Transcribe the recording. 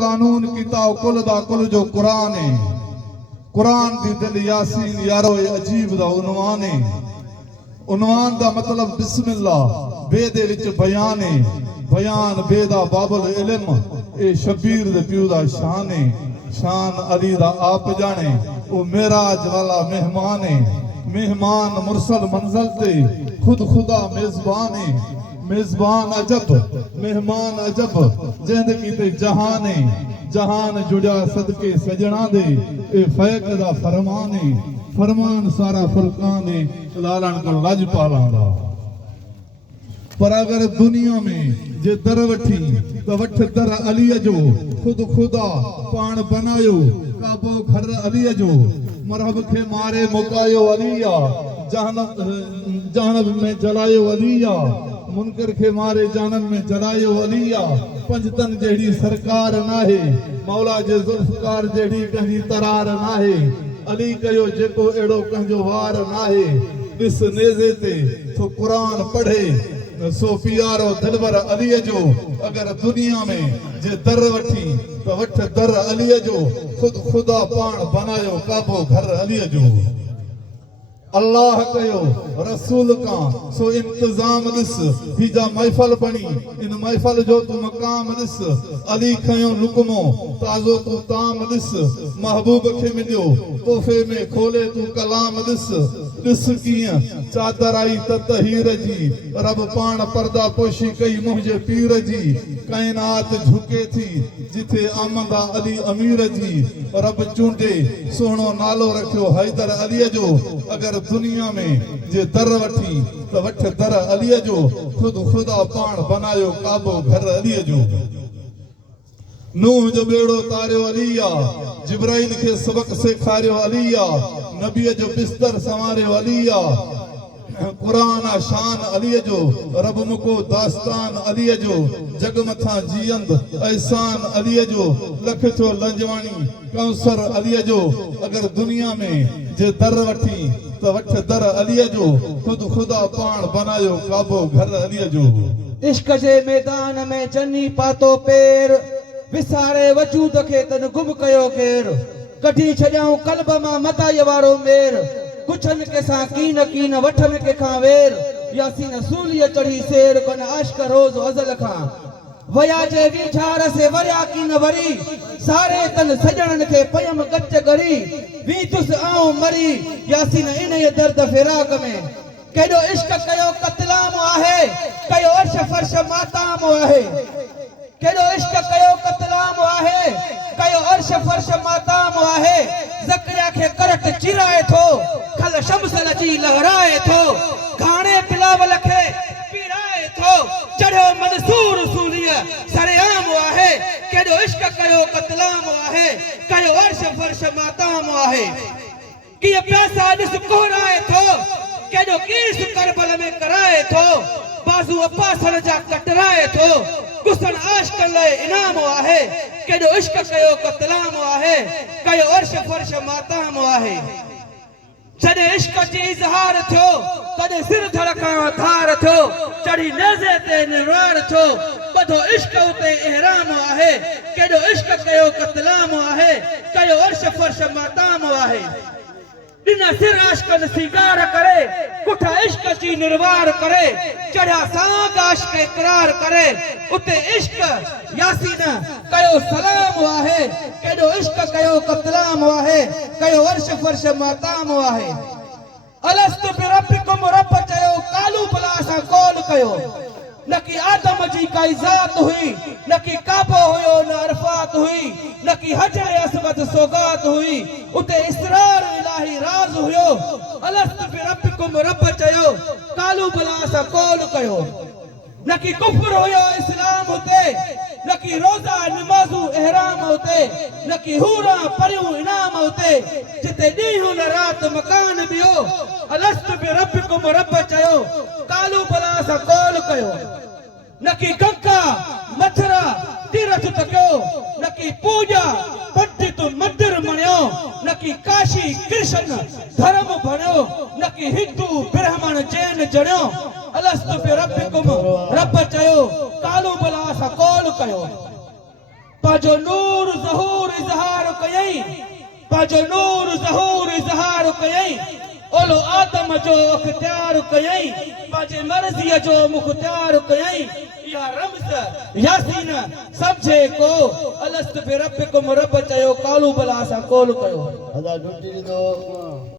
कानून किताब कुल दा कुल जो कुरान है कुरान दी दिल यासीन यारो अजीब दा उन्वान है उन्वान दा मतलब बिस्मिल्लाह बे दे विच बयान है बयान बे दा बाबुल इल्म ए शबीर दे प्यू दा शान है शान अली दा आप जाने ओ मेराज वाला मेहमान है मेहमान मुरसल मंजिल ते खुद खुदा मेजबान है मेजबान अजब मेहमान अजब जिंदगी ते जहान है जहान जुड़ा सदके सजना दे ए फैक दा फरमान है फरमान सारा फुरकान है लालन को लजपालां दा पर अगर दुनिया में जे दर वठी तो वठ दर अली जो खुद खुदा पान बनायो काबो घर अली जो मरहब के मारे मुकायो अलिया जहनब में जलायो अलिया मुनकर के मारे जानब में जलायो अलिया पंजतन जेड़ी सरकार नाहे मौला जे जुल्फकार जेड़ी कहीं तरार नाहे अली कयो जेको एड़ो कंजो वार नाहे इस नेज़े ते तो कुरान पढ़े सो प्यारो दिलवर अली जो अगर दुनिया में जे दर वठी तो वठ दर अली जो खुद खुदा पान बनायो काबो घर अली जो अल्लाह कयो रसूल का सो इंतजाम दिस हिजा महफल बनी इन महफल जो तू मकाम दिस अली खयो लुकमो ताजो तू ताम दिस महबूब के मिलियो तोहफे में खोले तू कलाम दिस किया चादर आई तहीर जी रब पान पर्दा पोशी कई मुझे पीर जी कायनात झुके थी जिथे आमदा अली अमीर जी रब चूंडे सोहणो नालो रखियो हैदर अली जो अगर दुनिया में जे दर वठी तो वठ दर अली जो खुद खुदा पान बनायो काबो घर अली जो नूह जो बेड़ो तारियो अलिया जिब्राइल के सबक सेखारियो अलिया नबी जो बिस्तर संवारियो अलिया कुरान शान अली जो रब मुको दास्तान अली जो जग मथा जियंद एहसान अली जो लख थो लंजवानी कौसर अली जो अगर दुनिया में जे दर वठी तो वठ दर अली जो खुद खुदा पान बनायो काबो घर अली जो इश्क जे मैदान में जनी पातो पैर विसारे वजूद के तन गुम कयो केर कढी छजाऊं कल्ब मां मताय वारो मेर कुछन के सा कीन वठन के खां वेर यासीन सूलिय चढ़ी शेर कन आशिक रोज अजल खां वया जे विछार से वरिया कीन वरी सारे तन सजणन के पयम गच गरी वी तुस आऊं मरी यासीन इन ये दर्द फिराक में केडो इश्क कयो कतलाम आहे कयो अर्श फर्श माताम आहे केडो इश्क कयो कतलाम आहे कयो अर्श फर्श माताम आहे ज़करिया के करट चिराए थो खल शम्स लजी लहराए थो घाणे बिलावल के पीराए थो चढ़ो मंसूर सूलिय सरेआम आहे केडो इश्क कयो कतलाम आहे कयो अर्श फर्श माताम आहे कि पैसा दिस कोराए थो केडो कीस करबल में कराए थो बाजू अपासन जा कटराए थो गुसन आशिक लय इनाम आहे केडो इश्क कयो कतलाम आहे कयो अर्श फर्श माताम आहे जॾहिं इश्क जी इज़हार थियो तॾहिं सिर धड़का धार थियो चढ़ी नेज़े ते निवार थियो ॿधो इश्क उते इहराम आहे केडो इश्क कयो कतलाम आहे कयो अर्श फर्श माताम आहे बिना सिर आशिकन सिगार करे कुठा इश्क जी निर्वार करे चढ़ा सांग आशिक इकरार करे उते इश्क यासीन कयो सलाम आहे केडो इश्क कयो कतलाम आहे कयो अर्श फर्श माताम आहे अलस्तु बिरब्बिकुम रब चयो कालू भला सां कौल कयो न कि आदम जी काई जात हुई न कि काबो हुयो न अरफात हुई न कि हजर असवद सौगात हुई उते इसरार इलाही राज हुयो अलस्तु बिरब्बिकुम रब चयो कालू भला सां कौल कयो न कि कुफ्र हुयो इस्लाम होते न कि रोजा नमाजू इहराम होते न कि हूरा परियूं इनाम होते जिते ॾींहुं न रात मकान बियो अलस्तु बिरब्बिकुम रब चयो कालू भला सां कौल कयो न कि गंगा मथुरा तीर्थ तकियो न कि पूजा पंडित मंदिर मणियो न कि काशी कृष्ण धर्म भणियो न कि हिंदू ब्राह्मण जैन जणियो अलस्तु बिरब्बिकुम रब चयो कालू भला सां कौल कयो पाजो नूर इज़हार कयई पाजो नूर ज़हूर इज़हार कयई ओलो आदम जो अख्तियार कयई पाजे मर्ज़ीअ जो मुख्तियार कयई या रम्ज़ यासीन समझे को अलस्त बिरब्बिकुम रब चयो कालू बला सा कोल कयो अदा डुटी दो